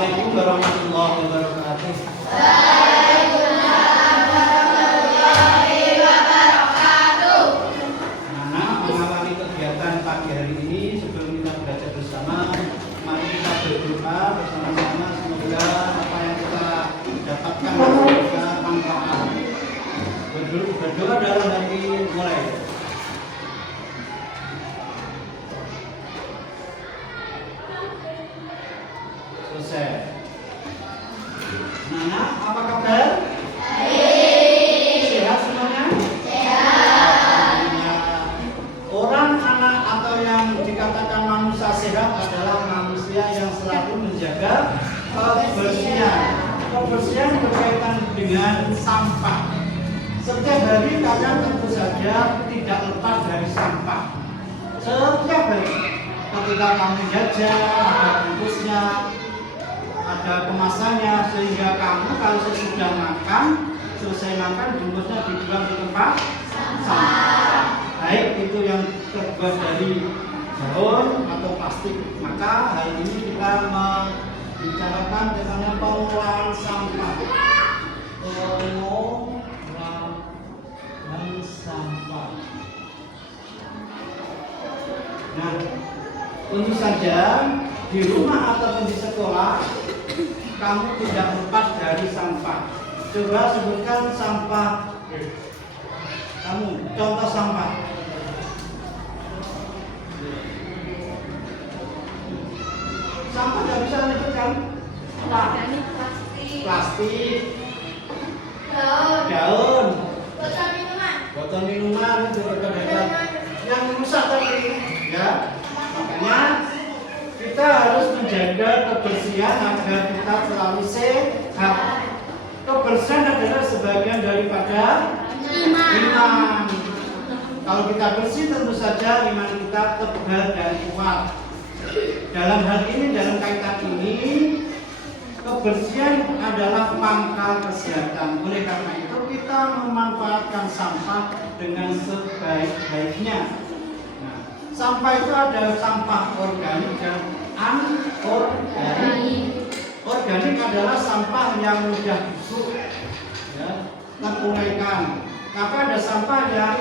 Assalamualaikum warahmatullahi wabarakatuh. Anak mengawali kegiatan pagi hari ini sebelum kita belajar bersama, mari kita berdoa bersama-sama semoga apa yang kita dapatkan semoga manfaat. Berdoa dalam hati mulai. Selesai. Nana, apa kabar? Sehat semuanya? Orang anak atau yang dikatakan manusia sehat adalah manusia yang selalu menjaga kebersihan. Kebersihan berkaitan dengan sampah. Setiap hari kalian tentu saja tidak lepas dari sampah. Setiap hari ketika kamu jajan, ada bungkusnya, ada kemasannya, sehingga kamu kalau sesudah makan, selesai makan bungkusnya dibuang di tempat sampah. Baik itu yang terbuat dari daun atau plastik. Maka hari ini kita membicarakan tentang pengolahan sampah. Pengolahan sampah. Nah, tentu saja di rumah ataupun di sekolah kamu tidak lepas dari sampah. Coba sebutkan sampah. Kamu contoh sampah. Sampah tidak bisa disebutkan. Apa? Plastik. Daun. Botol minuman itu yang rusak tadi, ya. Makanya kita harus menjaga kebersihan agar kita selalu sehat. Kebersihan adalah sebagian daripada iman. Kalau kita bersih tentu saja iman kita tegar dan kuat. Dalam hal ini, dalam kaitan ini, kebersihan adalah pangkal kesehatan. Oleh karena itu kita memanfaatkan sampah dengan sebaik-baiknya. Nah, sampah itu ada sampah organik dan anorganik. Organik adalah sampah yang mudah busuk, ya, teruraikan. Maka ada sampah yang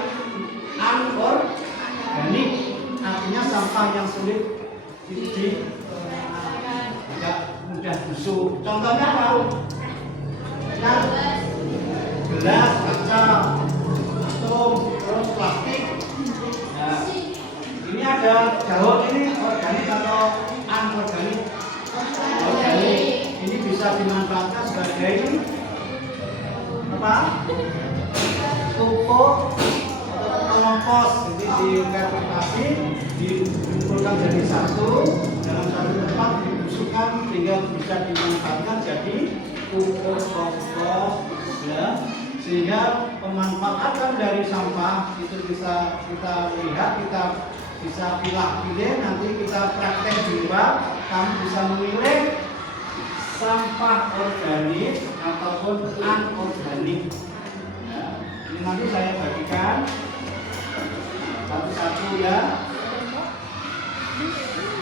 anorganik, artinya sampah yang sulit tidak mudah busuk. Contohnya apa? Nah, gelas, kaca, atom, terus plastik. Nah, ini ada daun, ini organik atau anorganik? Organik. Ini bisa dimanfaatkan sebagai apa? Pupuk atau kompos. Jadi difermentasi, dikumpulkan jadi satu dalam satu tempat, dibusukkan sehingga bisa dimanfaatkan jadi pupuk kompos, ya. Sehingga pemanfaatan dari sampah itu bisa kita lihat, kita bisa pilih-pilih, nanti kita praktek di rumah. Kamu bisa memilih sampah organik ataupun anorganik. Ya, ini nanti saya bagikan satu-satu, ya.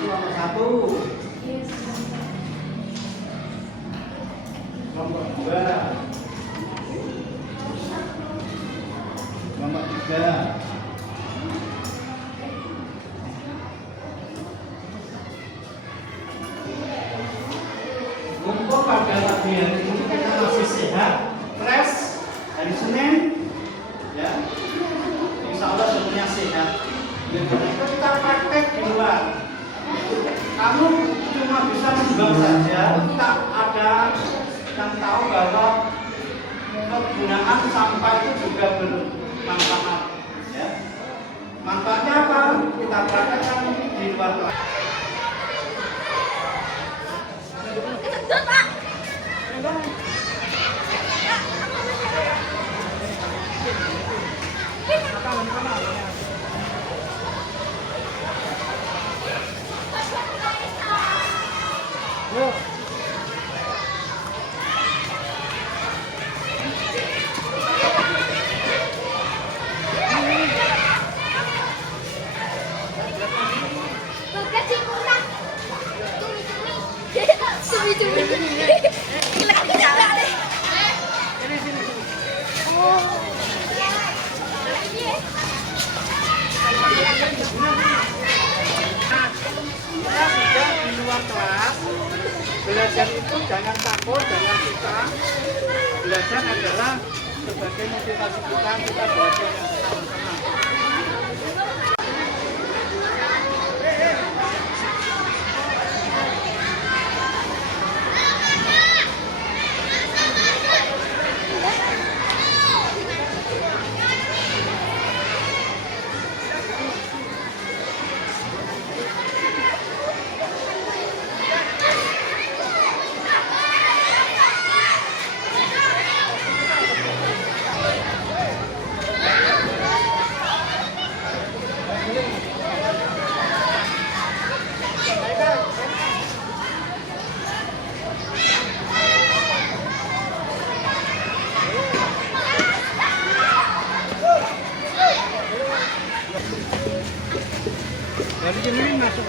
Nomor 1, nomor 2, nomor 3. Untuk pada pagi hari ini kita masih sehat, fresh, hari Senin, ya. Insya Allah semuanya sehat. Jadi kita praktek di luar. Kamu cuma bisa menjual saja, tak ada yang tahu bahwa penggunaan sampah itu juga bermanfaat. Ya. Manfaatnya apa? Kita praktekkan di luar kelas. Terima kasih. Di luar kelas belajar itu jangan takut, jangan susah. Belajar adalah sebagai motivasi kita belajar yang sama-sama. Dari sini masuk.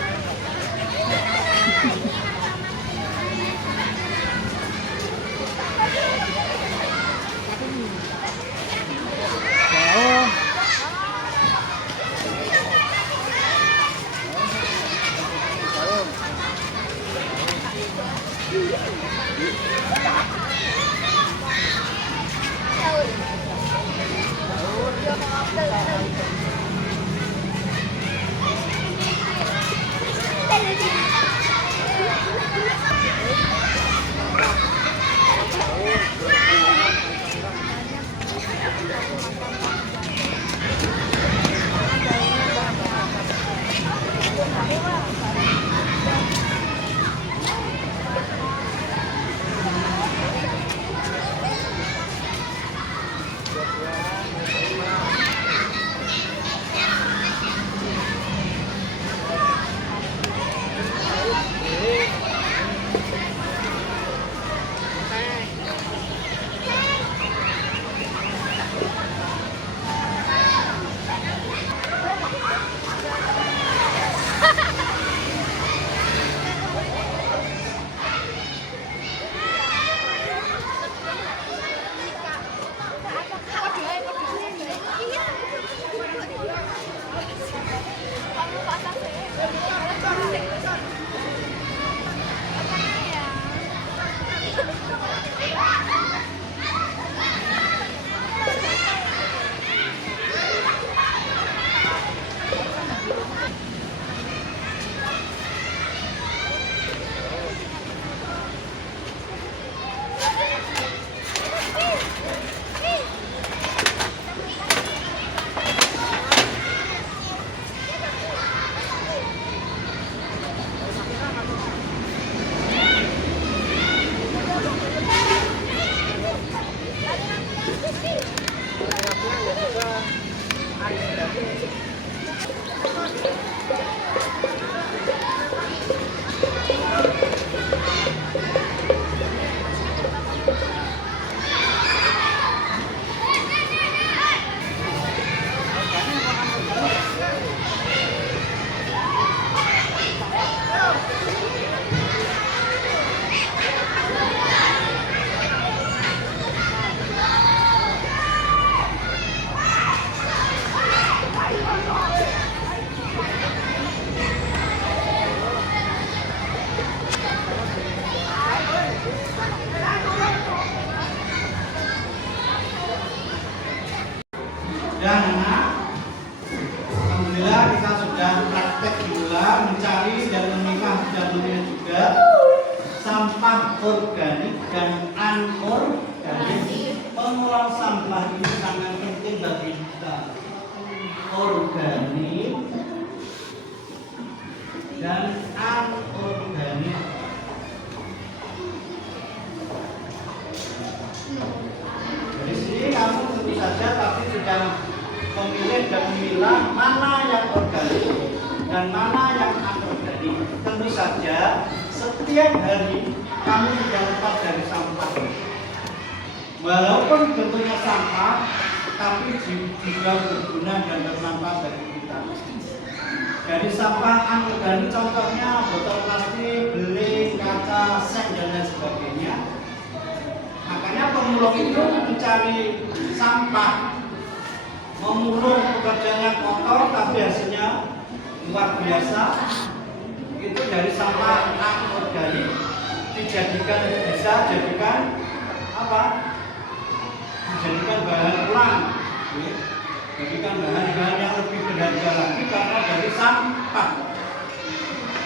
Dan anak, alhamdulillah kita sudah praktek juga mencari dan memilah dan melihat juga sampah organik dan anorganik. Pengelolaan sampah ini sangat penting bagi kita. Organik dan anorganik. Dari sini kamu tentu saja tapi sudah memilih dan memilah mana yang organik dan mana yang anorganik. Tentu saja setiap hari kamu tidak lepas dari sampah. Walaupun bentuknya sampah, tapi juga berguna dan bermanfaat bagi kita. Dari sampah anorganik contohnya botol plastik, beling, kaca, seng dan lain sebagainya. Makanya pemulung itu mencari sampah, memulung pekerjaannya kotor tapi hasilnya luar biasa. Itu dari sampah anorganik dijadikan apa? Dijadikan bahan ulang. Jadikan bahan-bahan yang lebih berharga lagi karena dari sampah.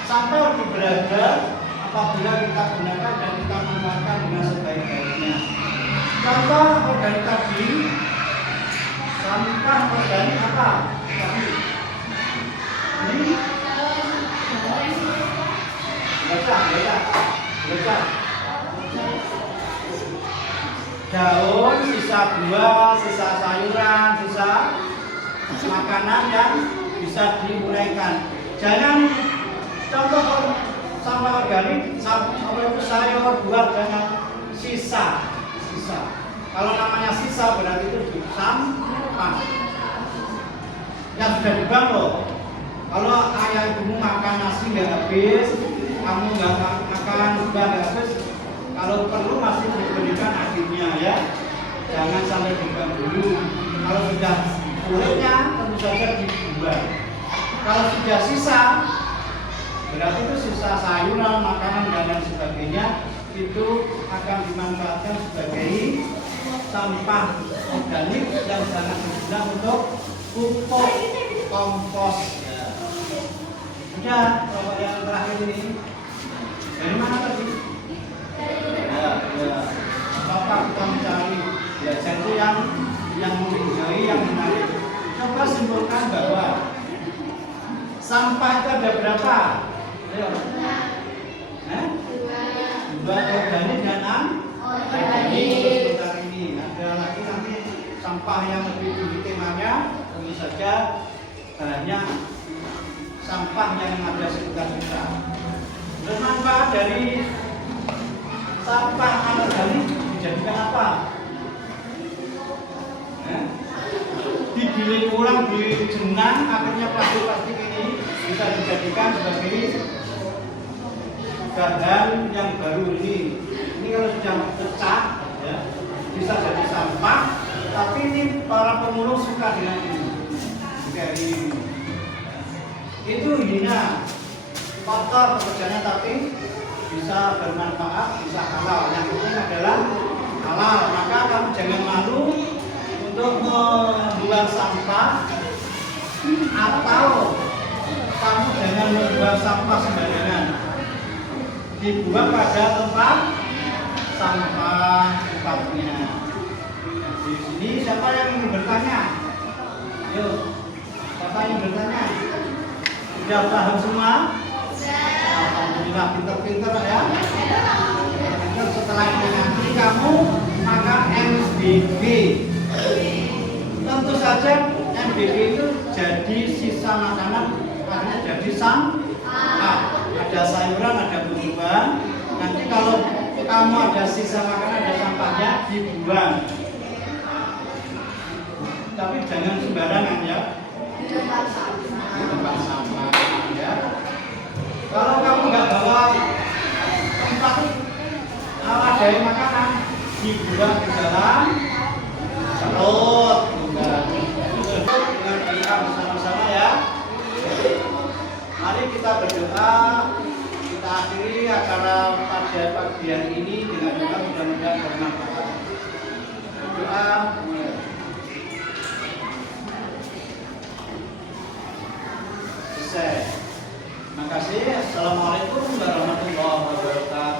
Sampah lebih berharga apabila kita gunakan dan kita manfaatkan dengan sebaik-baiknya. Contoh organik tadi, sampah organik apa? Ini baca. Daun, sisa buah, sisa sayuran, sisa makanan yang bisa diuraikan. Jangan contoh sampah organik, sampah sayur, buah, jangan sisa. Kalau namanya sisa berarti itu sampah yang sudah dibuang loh. Kalau ayah ibumu makan nasi nggak habis, kamu nggak makan buah nggak habis, kalau perlu masih diberikan akhirnya ya, jangan sampai dibuang dulu. Kalau sudah kulitnya tentu saja dibuang. Kalau sudah sisa, berarti itu sisa sayuran, makanan dan lain sebagainya itu akan dimanfaatkan sebagai sampah organik yang sangat berguna untuk pupuk kompos. Udah, kalau yang terakhir ini dari mana tadi? Apa kita mencari belajar itu yang menengahi, yang menarik. Coba simpulkan bahwa sampah itu ada berapa? Ayo. Dua organik dan anorganik. Sebentar ini ada lagi nanti sampah yang lebih tinggi temanya, tentu saja banyak sampah yang ada sekitar kita. Bermanfaat dari sampah anorganik dijadikan apa? Digiling ulang, dijenang, akhirnya plastik-plastik ini bisa dijadikan sebagai bahan yang baru ini. Ini kalau sudah pecah, ya, bisa jadi sampah. Tapi ini para pemulung suka dengan ini. Kayak ini. Itu hina, kotor pekerjaannya tapi bisa bermanfaat, bisa halal. Yang penting adalah halal. Maka kamu jangan malu untuk membuang sampah, atau kamu jangan membuang sampah sembarangan. Dibuang pada tempat sampah tempatnya. Di sini siapa yang ingin bertanya? Yuk, siapa yang bertanya? Sudah paham semua? Alhamdulillah, pintar-pintar ya. Setelah ini nanti kamu makan MBB. Tentu saja MBB itu jadi sisa makanan, akhirnya jadi sampah. Ada sayuran, ada buah-buahan. Nanti kalau kamu ada sisa makanan, ada sampahnya, dibuang. Tapi jangan sembarangan ya. Di tempat sampah ya. Kalau kamu nggak bawa tempat ada makanan, dibuang di dalam perut. Dengan bersama-sama ya. Mari kita berdoa. Kita akhiri acara pada pagi hari ini dengan doa, mudah-mudahan bermanfaat. Berdoa. Selesai. Terima kasih. Assalamualaikum warahmatullahi wabarakatuh.